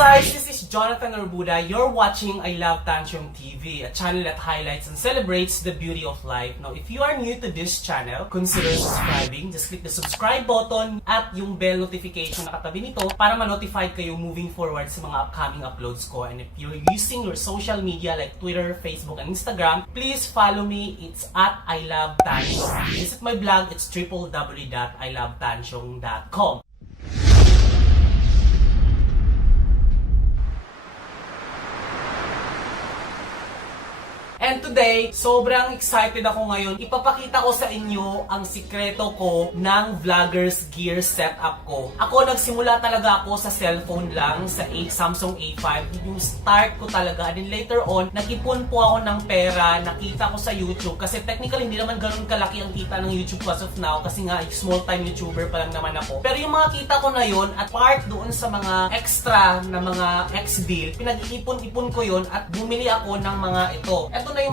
guys, this is Jonathan Orbuda. You're watching I Love Tantrum TV, a channel that highlights and celebrates the beauty of life. Now, if you are new to this channel, consider subscribing. Just click the subscribe button at yung bell notification na katabi nito para ma-notify kayo moving forward sa mga upcoming uploads ko. And if you're using your social media like Twitter, Facebook, and Instagram, please follow me. It's at I Love Tantrum. Visit my blog. It's www.ilovetantrum.com. And today, sobrang excited ako ngayon. Ipapakita ko sa inyo ang sikreto ko ng vlogger's gear setup ko. Ako, nagsimula talaga ako sa cellphone lang, sa Samsung A5. Yung start ko talaga. And then later on, nag-ipon po ako ng pera, nakita ko sa YouTube. Kasi technically, hindi naman ganun kalaki ang kita ng YouTube as of now. Kasi nga, small-time YouTuber pa lang naman ako. Pero yung mga kita ko na yon at part doon sa mga extra na mga X-deal, pinag-ipon-ipon ko yon at bumili ako ng mga ito. Ito na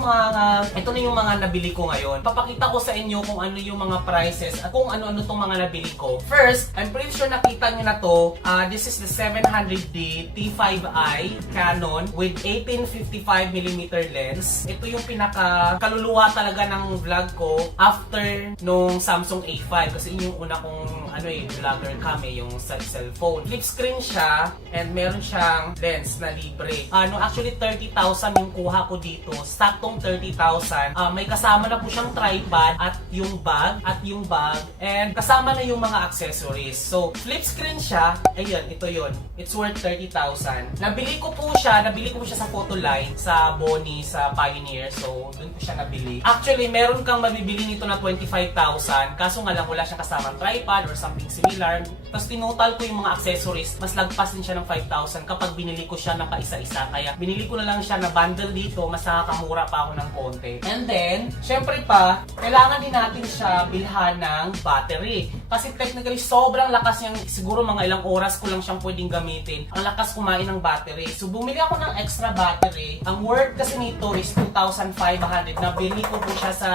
yung mga nabili ko ngayon. Papakita ko sa inyo kung ano yung mga prices at kung ano-ano tong mga nabili ko. First, I'm pretty sure nakita nyo na to. This is the 700D T5i Canon with 1855mm lens. Ito yung pinaka-kaluluwa talaga ng vlog ko after nung Samsung A5 kasi yun yung una kong vlogger cam yung sa cellphone. Flip screen siya and meron siyang lens na libre. Actually 30,000 yung kuha ko dito. Saktong 30,000. May kasama na po siyang tripod at yung bag and kasama na yung mga accessories. So, flip screen siya. Ayun, ito yun. It's worth 30,000. Nabili ko po siya sa Photoline, sa Boni, sa Pioneer. So, dun ko siya nabili. Actually, meron kang mabibili nito na 25,000. Kaso nga lang wala siyang kasamang tripod or something similar. Tapos tinotal ko yung mga accessories. Mas lagpas din siya ng 5,000 kapag binili ko siya ng paisa-isa. Kaya binili ko na lang siya na bundle dito. Mas nakakamura pa ako ng konti. And then, syempre pa, kailangan din natin siya bilhan ng battery. Kasi technically, sobrang lakas niyang, siguro mga ilang oras ko lang siyang pwedeng gamitin. Ang lakas kumain ng battery. So, bumili ako ng extra battery. Ang worth kasi nito is 2,500. Nabili ko po siya sa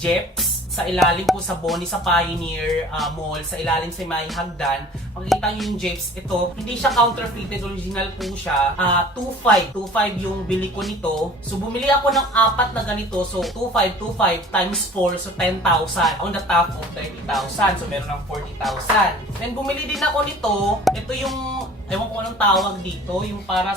Jeps. Sa ilalim po sa Boni, sa Pioneer Mall, sa ilalim sa may hagdan. Makikita nyo yung Jeeps. Ito, hindi siya counterfeited, original po siya. 2,500 yung bili ko nito. So, bumili ako ng 4 na ganito. So, 2,525 times 4, so 10,000 on the top of 30,000. So, meron ng 40,000. Then, bumili din ako nito. Ito yung, ewan ko anong tawag dito, yung para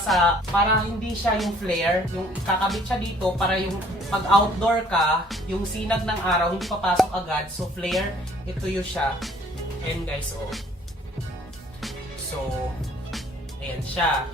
hindi siya yung flare, yung kakabit siya dito para yung pag outdoor ka, yung sinag ng araw hindi papasok agad. So flare, ito yung siya. And guys, oh. So, ayan siya.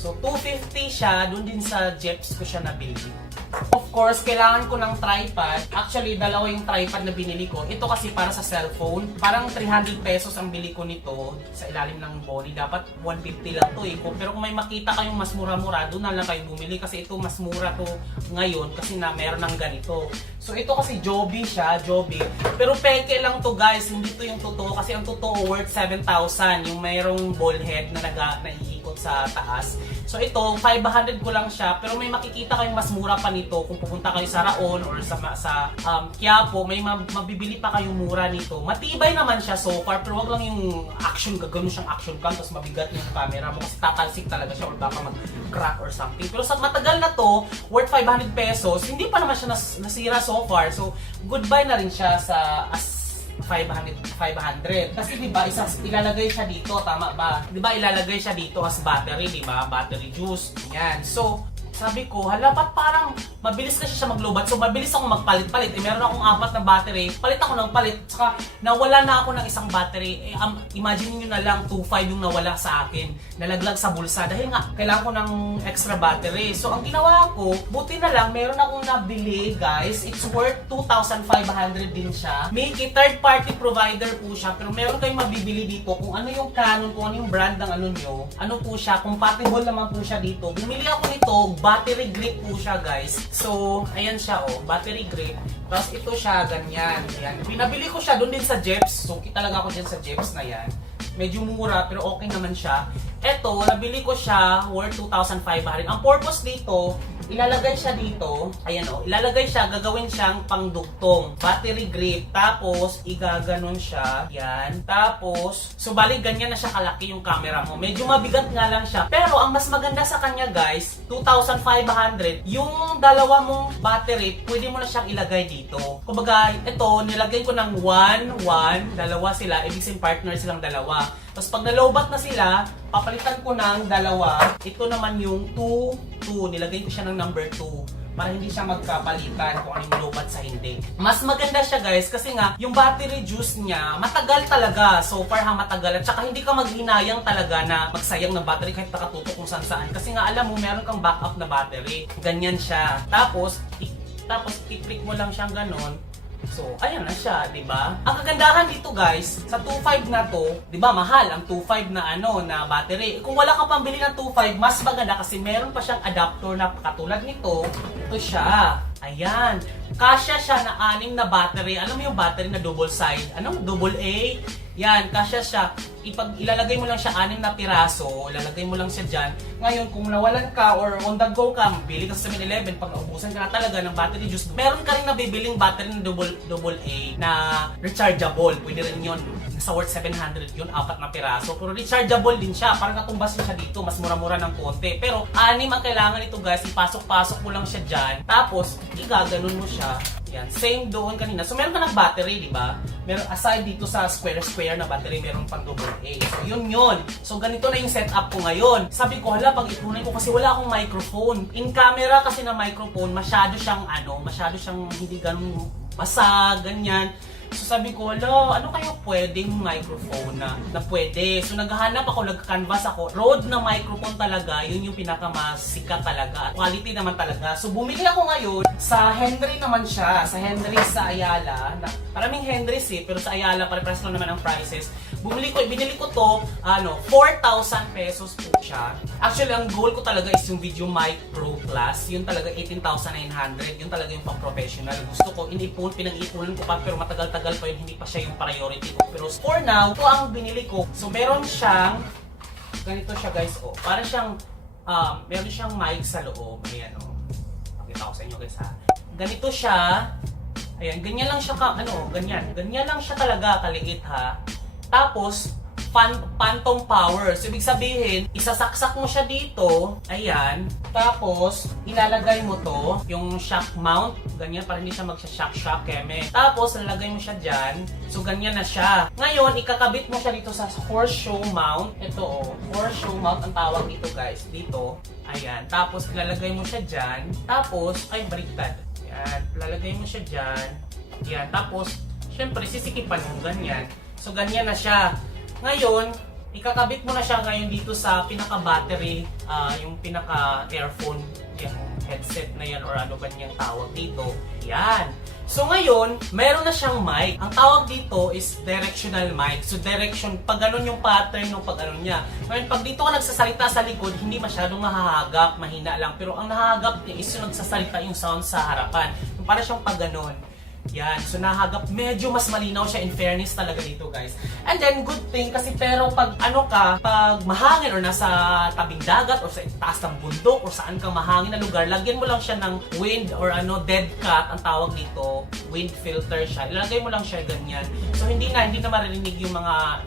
So 250 siya, dun din sa Jeps ko siya nabili. Of course, kailangan ko ng tripod. Actually, dalawa yung tripod na binili ko. Ito kasi para sa cellphone. Parang 300 pesos ang bili ko nito sa ilalim ng Boni. Dapat 150 lang to eh. Pero kung may makita kayong mas mura-mura, doon na lang kayo bumili. Kasi ito mas mura to ngayon kasi na meron ng ganito. So ito kasi Joby siya, Joby. Pero peke lang to guys, hindi to yung totoo. Kasi ang totoo worth 7,000. Yung mayroong ball head na naiikot sa taas. So ito, 500 ko lang siya. Pero may makikita kayong mas mura pa nito kung pupunta kayo sa Raon or sa Quiapo, may mabibili pa kayong mura nito. Matibay naman siya so far, pero wag lang yung action, gagano siyang action cam, tapos mabigat yung camera mo kasi tatalsik talaga siya or baka mag-crack or something. Pero sa matagal na to, worth 500 pesos, hindi pa naman siya nasira so far. So, goodbye na rin siya sa 500. Kasi diba, ilalagay siya dito, tama ba? Diba, ilalagay siya dito as battery, diba? Battery juice. Yan. So, sabi ko, hala, ba't parang mabilis kasi siya maglobat. So, mabilis akong magpalit-palit. Meron akong 4 na battery. Palit ako ng palit. Saka, nawala na ako ng isang battery. Imagine nyo na lang, 2.5 yung nawala sa akin. Nalaglag sa bulsa. Dahil nga, kailangan ko ng extra battery. So, ang ginawa ko, buti na lang, meron akong nabili, guys. It's worth 2,500 din siya. May third-party provider po siya. Pero meron kayong mabibili dito kung ano yung Canon, kung ano yung brand ng ano nyo. Ano po siya, compatible naman po siya dito. Bumili ako nito, battery grip po siya guys. So, ayan siya oh, battery grip. Tapos ito siya, ganyan. Yan. Pinabili ko siya doon din sa Jeps. So, kita talaga ako dyan sa Jeps na yan. Medyo mura pero okay naman siya. Ito, nabili ko siya worth 2,500. Ang purpose dito, ilalagay siya dito. Ayan o, ilalagay siya, gagawin siyang pangdugtong. Battery grip, tapos igaganon siya. Yan. Tapos, so bali ganyan na siya kalaki yung camera mo. Medyo mabigat nga lang siya. Pero ang mas maganda sa kanya guys, 2,500. Yung dalawa mong battery, pwede mo na siyang ilagay dito. Kumbaga, ito, nilagay ko ng 1, 1, dalawa sila, ibig sabihin partner silang dalawa. Tapos pag nalobat na sila, papalitan ko ng dalawa. Ito naman yung 2, 2. Nilagay ko siya ng number 2 para hindi siya magkapalitan kung anong lobat sa hindi. Mas maganda siya guys kasi nga yung battery juice niya matagal talaga. So far matagal at saka hindi ka maghinayang talaga na magsayang ng battery kahit nakatutok kung saan saan. Kasi nga alam mo meron kang backup na battery. Ganyan siya. Tapos i-click mo lang siyang ganon. So, ayan na siya, di ba? Ang kagandahan dito guys, sa 2.5 na to, di ba mahal ang 2.5 na na battery. Kung wala kang pambili ng 2.5, mas maganda kasi meron pa siyang adapter na katulad nito. Ito siya. Ayan. Kasya siya na 6 na battery. Alam mo yung battery na double side? Anong double A? Yan, kasya siya. Ilalagay mo lang siya 6 na piraso, ilalagay mo lang siya dyan. Ngayon, kung nawalan ka or on the go ka, bili ka sa 7-Eleven, pag naubusan ka na talaga ng battery juice, meron ka rin nabibiling battery na double A na rechargeable. Pwede rin yun. Nasa worth 700 yun, 4 na piraso. Pero rechargeable din siya. Parang katumbas siya dito, mas mura-mura ng konti. Pero 6 ang kailangan nito guys, ipasok-pasok mo lang siya dyan. Tapos, igaganon mo siya. Yan, same doon kanina. So, meron ka ng battery, di ba? Meron, aside dito sa square na battery, meron pang double A. So, yun. So, ganito na yung setup ko ngayon. Sabi ko, hala, pag itunay ko kasi wala akong microphone. In camera kasi na microphone, masyado siyang hindi ganun basag, ganyan. So sabi ko, ano kayo pwedeng microphone na pwede? So naghahanap ako, nag-canvas ako. Rode na microphone talaga, yun yung pinakamasikat talaga. Quality naman talaga. So bumili ako ngayon, sa Henry naman siya. Sa Henry sa Ayala. Maraming Henrys pero sa Ayala, pare-pares lang naman ang prices. Binili ko to, 4,000 pesos po siya. Actually, ang goal ko talaga is yung Video Mic Pro Plus. Yun talaga 18,900. Yun talaga yung pang-professional. Gusto ko, pinag-ipunan ko pa, pero matagal-tagal pa yun, hindi pa siya yung priority ko. Pero for now, ito ang binili ko. So, meron siyang, ganito siya guys, parang siyang, meron siyang mic sa loob. Ayan, pakita ko sa inyo guys ha. Ganito siya. Ayan, ganyan lang siya ganyan. Ganyan lang siya talaga, kaliit ha. Tapos, phantom power. So, ibig sabihin, isasaksak mo siya dito. Ayan. Tapos, ilalagay mo to, yung shock mount. Ganyan, para hindi siya magsha-shock keme. Tapos, lalagay mo siya dyan. So, ganyan na siya. Ngayon, ikakabit mo siya dito sa horseshoe mount. Ito, horseshoe mount ang tawag dito, guys. Dito. Ayan. Tapos, ilalagay mo siya dyan. Tapos, ay, baliktad. Ayan. Ilalagay mo siya dyan. Ayan. Tapos, syempre, sisikipan mo ganyan. So, ganyan na siya. Ngayon, ikakabit mo na siya ngayon dito sa pinaka-battery, yung pinaka-earphone, yung headset na yan or ano ba niyang tawag dito. Yan. So, ngayon, meron na siyang mic. Ang tawag dito is directional mic. So, direction, pag ganun yung pattern ng pag ano niya. Ngayon, pag dito ka nagsasalita sa likod, hindi masyadong mahahagap, mahina lang. Pero ang nahahagap niya is yung nagsasalita yung sound sa harapan. Yung para siyang pag ganun. Yan, so nahagap, medyo mas malinaw siya in fairness talaga dito guys. And then good thing kasi pero pag pag mahangin or nasa tabing dagat or sa taas ng bundok or saan kang mahangin na lugar, lagyan mo lang siya ng wind or dead cat ang tawag dito, wind filter siya. Ilalagay mo lang siya ganyan. So hindi na maririnig yung mga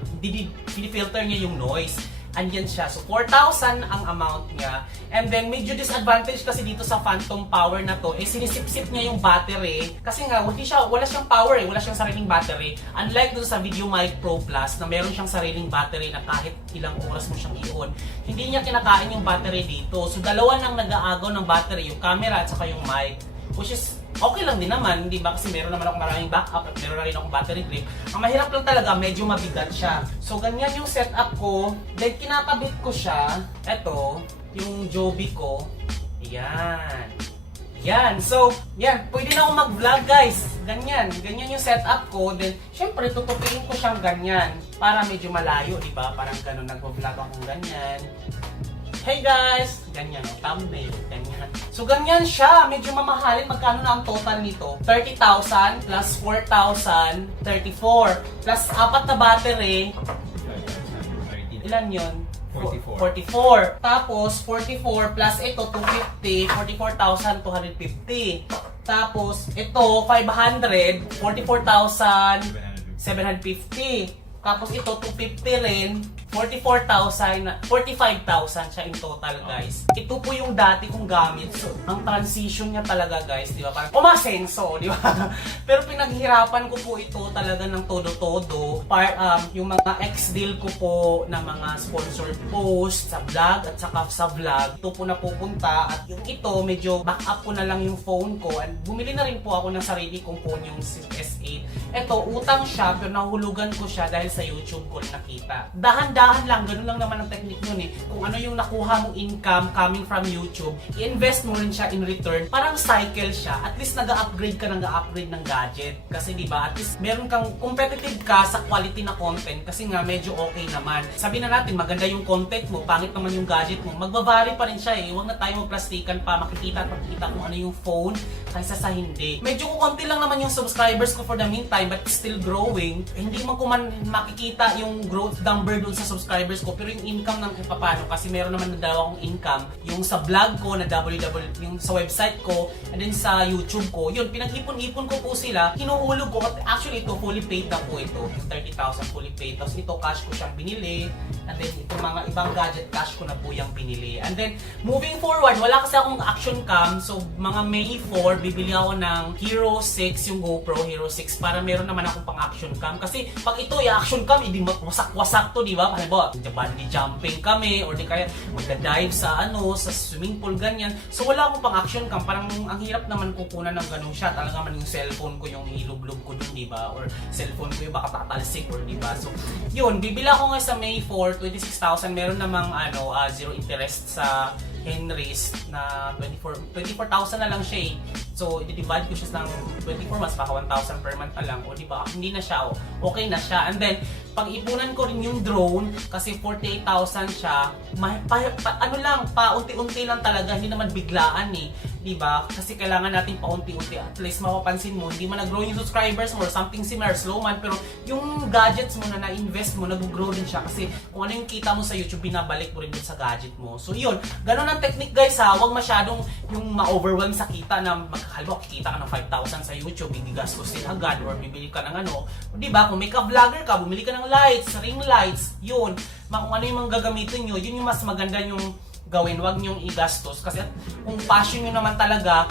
filter niya yung noise. Andyan siya. So, 4,000 ang amount niya. And then, medyo disadvantage kasi dito sa phantom power na to, sinisip-sip niya yung battery. Kasi nga, wala siyang power wala siyang sariling battery. Unlike dun sa Video Mic Pro Plus, na meron siyang sariling battery na kahit ilang oras mo siyang i-on, hindi niya kinakain yung battery dito. So, dalawa nang nag-aagaw ng battery, yung camera at saka yung mic. Which is, okay lang din naman, di ba? Kasi meron naman akong maraming backup at meron na rin akong battery grip. Ang mahirap lang talaga, medyo mabigat siya. So, ganyan yung setup ko. Then, kinakabit ko siya. Ito, yung Joby ko. Yan. Yan. So, yan. Pwede na akong mag-vlog, guys. Ganyan. Ganyan yung setup ko. Then, syempre, tutupiin ko siyang ganyan. Para medyo malayo, di ba? Parang ganun, nag-vlog akong ganyan. Hey guys! Ganyan, thumbnail. Ganyan. So, ganyan siya. Medyo mamahalin. Magkano na ang total nito? 30,000 plus 4,000, 34. Plus 4 na battery. Ilan yun? 44. Tapos, 44 plus ito, 250, 44,250. Tapos, ito, 500, 44,750. Tapos ito, 250 rin, 45,000 siya in total, guys. Ito po yung dati kong gamit. So, ang transition niya talaga, guys, di ba? Parang umasenso, di ba? Pero pinaghirapan ko po ito talaga ng todo-todo. Yung mga ex-deal ko po na mga sponsored post sa vlog at saka sa vlog, ito po napupunta. At yung ito, medyo backup ko na lang yung phone ko. And bumili na rin po ako ng sarili kong phone, yung S8. Ito, utang siya, pero nahulugan ko siya dahil sa YouTube ko nakita. Dahan-dahan lang, ganun lang naman ang technique nun eh. Kung ano yung nakuha mong income coming from YouTube, i-invest mo rin siya in return. Parang cycle siya. At least nag-upgrade ka ng gadget. Kasi diba, at least meron kang competitive ka sa quality na content kasi nga medyo okay naman. Sabi na natin, maganda yung content mo, pangit naman yung gadget mo, magbabari pa rin siya eh. Huwag na tayo magplastikan pa, makikita kung ano yung phone kaysa sa hindi. Medyo kukunti lang naman yung subscribers ko for the meantime, but still growing. Hindi man ko makikita yung growth number dun sa subscribers ko, pero yung income ng paano kasi meron naman na dalawa akong income, yung sa vlog ko na yung sa website ko and then sa YouTube ko, yun pinag-ipon-ipon ko po sila, hinuhulog ko. Actually ito fully paid na po ito, yung 30,000 fully paid. Tapos ito cash ko siyang binili, and then itong mga ibang gadget cash ko na po yung binili. And then moving forward, wala kasi akong action cam, so mga May 4 bibili ako ng Hero 6, yung GoPro Hero 6, para meron naman akong pang action cam. Kasi pag ito yung action cam, hindi wasak-wasak to, di ba? Kasi ba, bungee jumping kami, or di kaya magda-dive sa sa swimming pool, ganyan. So wala akong pang action cam, parang ang hirap naman kukunan ng ganung shot. Talaga man yung cellphone ko, yung ilog-log ko dun, di ba? Or cellphone ko yung baka tatalsik, or di ba? So yun, bibili ako nga sa May 4, 26,000, meron namang zero interest sa Henry's na 24,000 na lang siya eh. So, i-divide ko siya ng 24 months, baka 1,000 per month na lang. O diba, hindi na siya, okay na siya. And then, pag-ipunan ko rin yung drone, kasi 48,000 siya, paunti-unti lang talaga, hindi naman biglaan eh. Diba? Kasi kailangan natin paunti-unti. At least mapapansin mo, hindi man nag-grow yung subscribers mo or something similar, slow man, pero yung gadgets mo na na-invest mo, nag-grow din siya. Kasi kung ano yung kita mo sa YouTube, binabalik mo rin dun sa gadget mo. So yun, ganun ang technique guys ha. Huwag masyadong yung ma-overwhelm sa kita na halimbawa kikita ka ng 5,000 sa YouTube, hindi gastos din agad, or bibili ka ng diba? Kung may ka-vlogger ka, bumili ka ng lights, ring lights, yun. Kung ano yung mga gagamitin nyo, yun yung mas maganda yung gawin, wag niyong igastos. Kasi kung passion nyo naman talaga,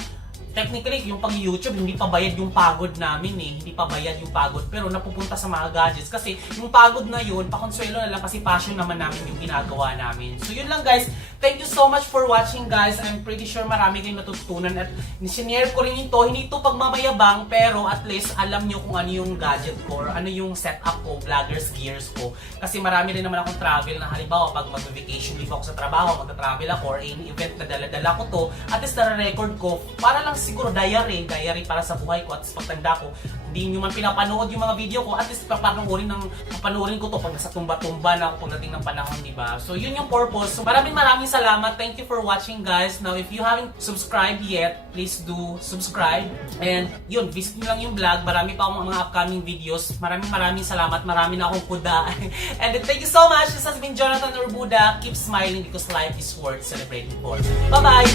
technically, yung pag-YouTube, hindi pa bayad yung pagod namin eh. Hindi pa bayad yung pagod, pero napupunta sa mga gadgets. Kasi yung pagod na yun, pakonsuelo na lang kasi passion naman namin yung ginagawa namin. So yun lang guys. Thank you so much for watching guys. I'm pretty sure marami kayong natutunan at sinare ko rin ito. Hindi ito pagmamayabang, pero at least alam nyo kung ano yung gadget ko or ano yung setup ko, vloggers gears ko. Kasi marami rin naman akong travel na halimbawa pag mag-vacation leave ako sa trabaho, magta-travel ako or any event na dala-dala ko to, at least na-record ko para lang siguro diary para sa buhay ko. At pagtanda ko, hindi nyo man pinapanood yung mga video ko, at least papanoorin ko to pag nasa tumba-tumba na ako pagdating ng panahon, diba? So yun yung purpose. So maraming salamat. Thank you for watching guys. Now if you haven't subscribed yet, please do subscribe. And yun, visit nyo lang yung vlog. Marami pa akong mga upcoming videos. Maraming salamat. Marami na akong kuda. And thank you so much. This has been Jonathan Urbuda. Keep smiling because life is worth celebrating for. Bye-bye!